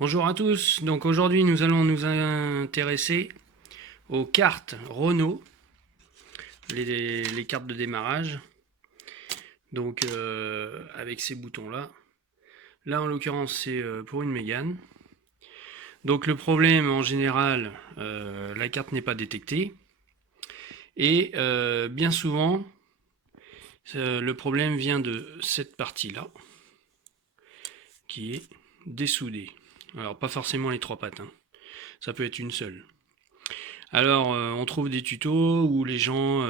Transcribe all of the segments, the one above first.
Bonjour à tous, donc aujourd'hui nous allons nous intéresser aux cartes Renault, les cartes de démarrage, donc avec ces boutons là. Là en l'occurrence c'est pour une Mégane. Donc le problème en général, la carte n'est pas détectée et bien souvent le problème vient de cette partie là qui est dessoudée. Alors pas forcément les trois pattes, hein. Ça peut être une seule. Alors, on trouve des tutos où les gens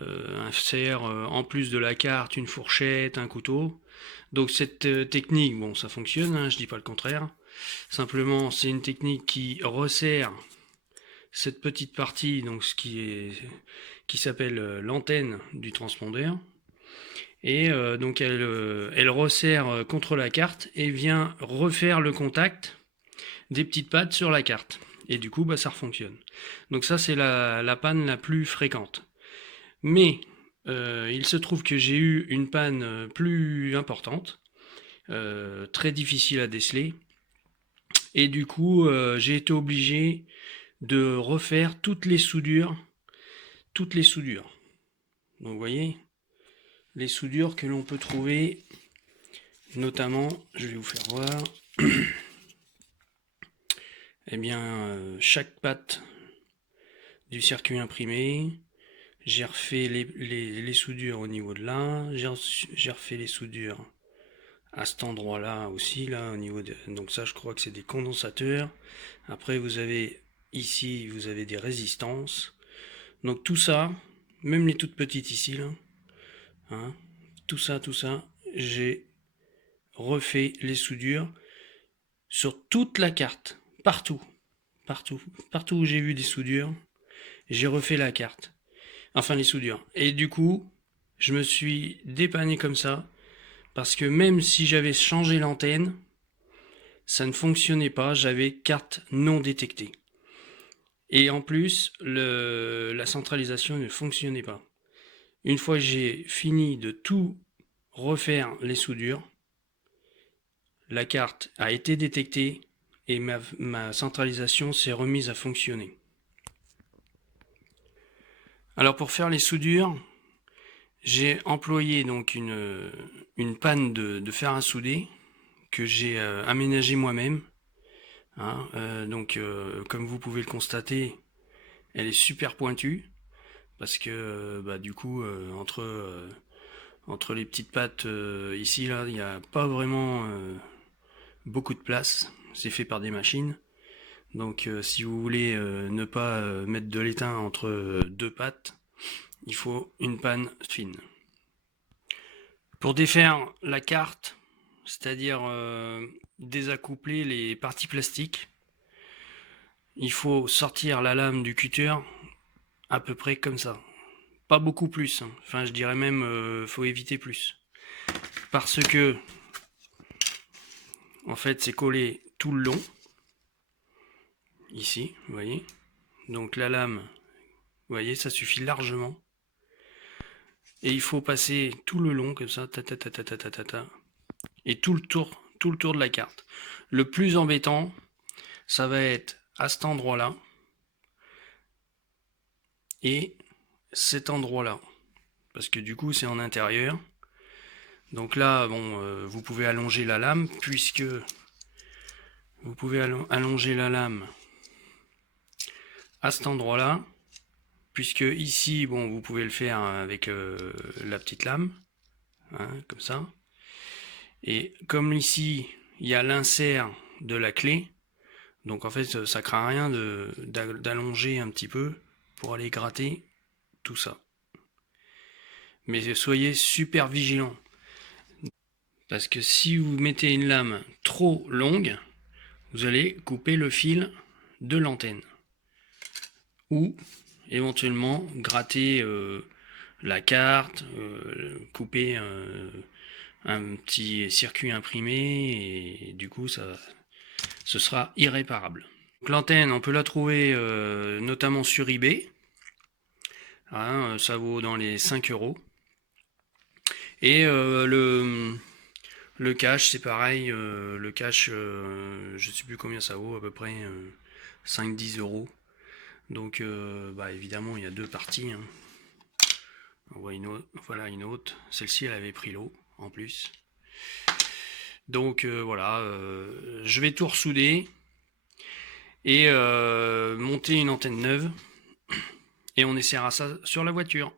insèrent en plus de la carte une fourchette, un couteau. Donc cette technique, bon, ça fonctionne, hein, je dis pas le contraire. Simplement, c'est une technique qui resserre cette petite partie, donc qui s'appelle l'antenne du transpondeur. Et donc elle resserre contre la carte et vient refaire le contact des petites pattes sur la carte. Et du coup, bah, ça refonctionne. Donc ça, c'est la panne la plus fréquente. Mais il se trouve que j'ai eu une panne plus importante, très difficile à déceler. Et du coup, j'ai été obligé de refaire toutes les soudures. Toutes les soudures. Donc vous voyez, les soudures que l'on peut trouver, notamment, je vais vous faire voir, eh bien, chaque patte du circuit imprimé. J'ai refait les soudures au niveau de là. J'ai refait les soudures à cet endroit-là aussi, là, au niveau de. Donc ça, je crois que c'est des condensateurs. Après, vous avez ici, vous avez des résistances. Donc tout ça, même les toutes petites ici, là, hein, tout ça, j'ai refait les soudures sur toute la carte, partout, partout, partout où j'ai vu des soudures, j'ai refait la carte. Enfin les soudures. Et du coup, je me suis dépanné comme ça, parce que même si j'avais changé l'antenne, ça ne fonctionnait pas, j'avais carte non détectée. Et en plus, la centralisation ne fonctionnait pas. Une fois que j'ai fini de tout refaire les soudures, la carte a été détectée et ma centralisation s'est remise à fonctionner. Alors pour faire les soudures, j'ai employé donc une panne de fer à souder que j'ai aménagé moi-même. Hein, donc comme vous pouvez le constater, elle est super pointue parce que bah, du coup entre les petites pattes ici là, il n'y a pas vraiment beaucoup de place. C'est fait par des machines. Donc si vous voulez ne pas mettre de l'étain entre deux pattes, il faut une panne fine. Pour défaire la carte, c'est-à-dire désaccoupler les parties plastiques, il faut sortir la lame du cutter à peu près comme ça. Pas beaucoup plus, hein. Enfin je dirais même faut éviter plus. Parce que en fait c'est collé tout le long. Ici, vous voyez. Donc la lame, vous voyez, ça suffit largement. Et il faut passer tout le long comme ça, et tout le tour de la carte. Le plus embêtant, ça va être à cet endroit-là et cet endroit-là, parce que du coup c'est en intérieur. Donc là, bon, vous pouvez allonger la lame, puisque vous pouvez allonger la lame à cet endroit-là, puisque ici, bon, vous pouvez le faire avec la petite lame, hein, comme ça. Et comme ici, il y a l'insert de la clé, donc en fait, ça craint rien d'allonger un petit peu pour aller gratter tout ça. Mais soyez super vigilant, parce que si vous mettez une lame trop longue, vous allez couper le fil de l'antenne. Ou éventuellement gratter la carte, couper un petit circuit imprimé, et du coup ce sera irréparable. L'antenne, on peut la trouver notamment sur eBay, hein, ça vaut dans les 5 euros. Et Le cache, c'est pareil. Le cache, je sais plus combien ça vaut, à peu près 5-10 euros. Donc, bah, évidemment, il y a deux parties, hein. On voit voilà une autre. Celle-ci, elle avait pris l'eau en plus. Donc voilà, je vais tout ressouder et monter une antenne neuve. Et on essaiera ça sur la voiture.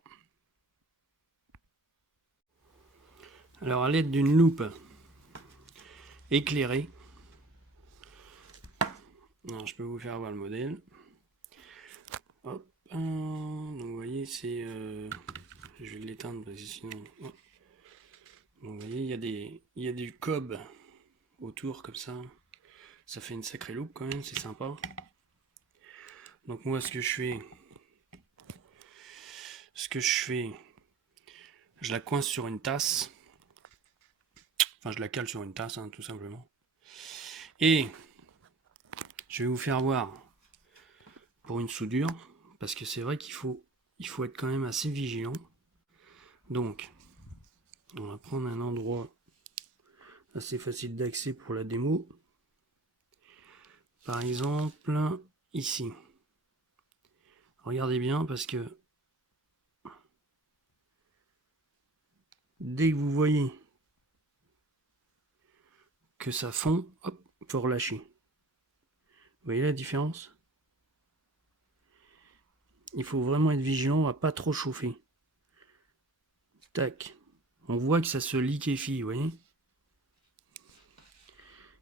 Alors à l'aide d'une loupe éclairée, non, je peux vous faire voir le modèle. Hop, donc vous voyez, c'est, je vais l'éteindre parce que sinon, oh. Donc vous voyez, il y a du cob autour comme ça. Ça fait une sacrée loupe quand même, c'est sympa. Donc moi, ce que je fais, je la coince sur une tasse. Enfin, je la cale sur une tasse, hein, tout simplement. Et je vais vous faire voir pour une soudure, parce que c'est vrai qu'il faut être quand même assez vigilant. Donc, on va prendre un endroit assez facile d'accès pour la démo. Par exemple, ici. Regardez bien, parce que dès que vous voyez que ça fond, hop, faut relâcher. Vous voyez la différence? Il faut vraiment être vigilant à pas trop chauffer. Tac. On voit que ça se liquéfie, vous voyez?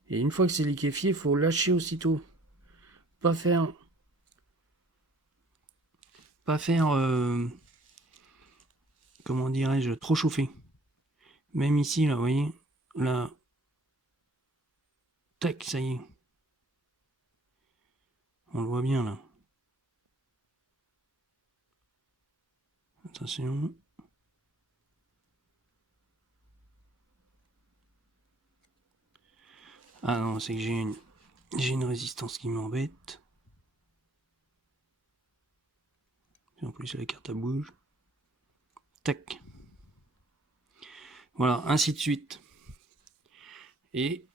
Et une fois que c'est liquéfié, il faut lâcher aussitôt. Pas faire comment dirais-je, trop chauffer. Même ici, là, vous voyez, là, tac, ça y est. On le voit bien, là. Attention. Ah non, c'est que j'ai une résistance qui m'embête. En plus, la carte à bouge. Tac. Voilà, ainsi de suite. Et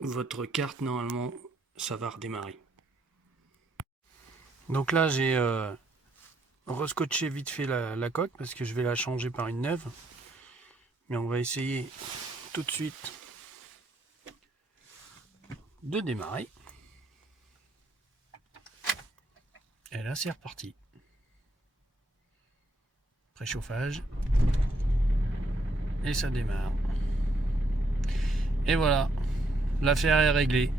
votre carte, normalement, ça va redémarrer. Donc là, j'ai rescotché vite fait la coque parce que je vais la changer par une neuve. Mais on va essayer tout de suite de démarrer. Et là, c'est reparti. Préchauffage. Et ça démarre. Et voilà, l'affaire est réglée.